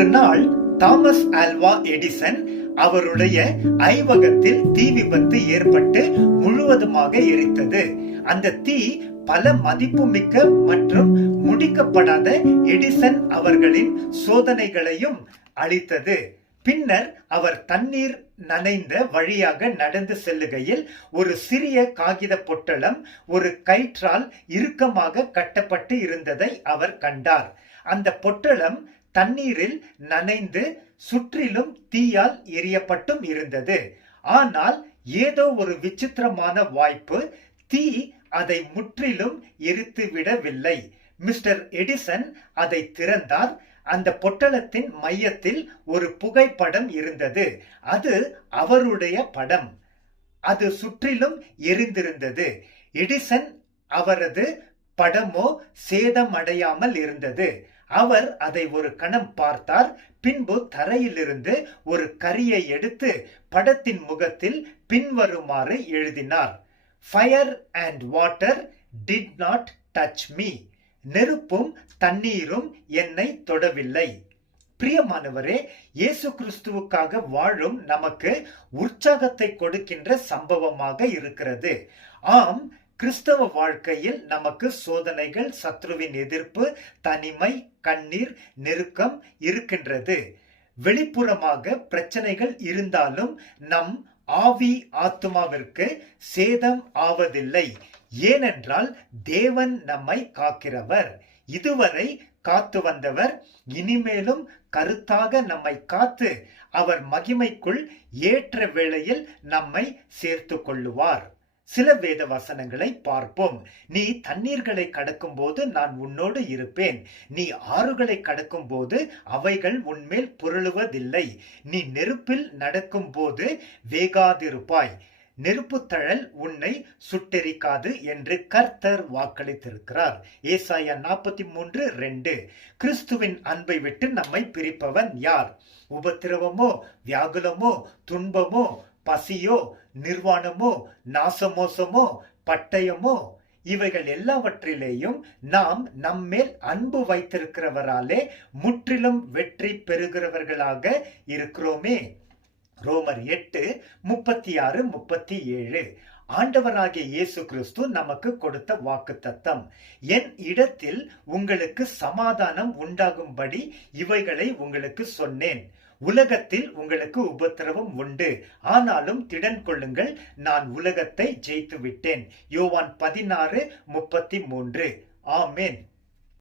ஒரு நாள் Thomas Alva Edison அவருடைய ஆய்வகத்தில் தீ விபத்து ஏற்பட்டு முழுவதுமாக எரித்தது. அந்த தீ பல மதிப்புமிக்க மற்றும் முடிக்கப்படாத எடிசன் அவர்களின் சோதனைகளையும் அளித்தது. பின்னர் அவர் தண்ணீர் நனைந்த வழியாக நடந்து செல்லுகையில் ஒரு சிறிய காகித பொட்டலம் ஒரு கயிற்றால் இறுக்கமாக கட்டப்பட்டு இருந்ததை அவர் கண்டார். அந்த பொட்டலம் தண்ணீரில் நனைந்து சுற்றிலும் தீயால் எரியப்பட்டும் இருந்தது. ஆனால் ஏதோ ஒரு விசித்திரமான வாய்ப்பு, தீ அதை முற்றிலும் எரித்து விடவில்லை. மிஸ்டர் எடிசன் அதை திறந்தார். அந்த பொட்டலத்தின் மையத்தில் ஒரு புகைப்படம் இருந்தது. அது அவருடைய படம். அது சுற்றிலும் எரிந்திருந்தது. எடிசன் அவரது படமோ சேதமடையாமல் இருந்தது. அவர் அதை ஒரு கணம் பார்த்தார். பின்பு தரையிலிருந்து ஒரு கரியை எடுத்து படத்தின் முகத்தில் பின்வருமாறு எழுதினார்: fire and water did not touch me. நெருப்பும் தண்ணீரும் என்னை தொடவில்லை. பிரியமானவரே, இயேசு கிறிஸ்துவுக்காக வாழும் நமக்கு உற்சாகத்தை கொடுக்கின்ற சம்பவமாக இருக்கிறது. ஆம், கிறிஸ்தவ வாழ்க்கையில் நமக்கு சோதனைகள், சத்ருவின் எதிர்ப்பு, தனிமை, கண்ணீர், நெருக்கம் இருக்கின்றது. வெளிப்புறமாக பிரச்சனைகள் இருந்தாலும் நம் ஆவி ஆத்துமாவிற்கு சேதம் ஆவதில்லை. ஏனென்றால் தேவன் நம்மை காக்கிறவர். இதுவரை காத்து வந்தவர் இனிமேலும் கருத்தாக நம்மை காத்து அவர் மகிமைக்குள் ஏற்ற வேளையில் நம்மை சேர்த்து கொள்ளுவார். சில வேத வசனங்களை பார்ப்போம். நீ தண்ணீர்களை கடக்கும் போது நான் உன்னோடு இருப்பேன். நீ ஆறுகளை கடக்கும் போது அவைகள் உன்மேல் புரளுவதில்லை. நீ நெருப்பில் நடக்கும் போது வேகாதிருப்பாய். நெருப்பு தழல் உன்னை சுட்டெரிக்காது என்று கர்த்தர் வாக்களித்திருக்கிறார். ஏசாயா 43:2. கிறிஸ்துவின் அன்பை விட்டு நம்மை பிரிப்பவன் யார்? உபத்திரவமோ, வியாகுலமோ, துன்பமோ, பசியோ, நிர்வாணமோ, நாசமோசமோ, பட்டயமோ? இவைகள் எல்லாவற்றிலேயும் நாம் நம்மேல் அன்பு வைத்திருக்கிறவராலே முற்றிலும் வெற்றி பெறுகிறவர்களாக இருக்கிறோமே. ரோமர் 8:36-37. ஆண்டவராகிய இயேசு கிறிஸ்து நமக்கு கொடுத்த வாக்குத்தத்தம்: என் இடத்தில் உங்களுக்கு சமாதானம் உண்டாகும்படி இவைகளை உங்களுக்கு சொன்னேன். உலகத்தில் உங்களுக்கு உபத்திரவம் உண்டு, ஆனாலும் திடன் கொள்ளுங்கள், நான் உலகத்தை ஜெயித்து விட்டேன். யோவான் 16:33. ஆமென்.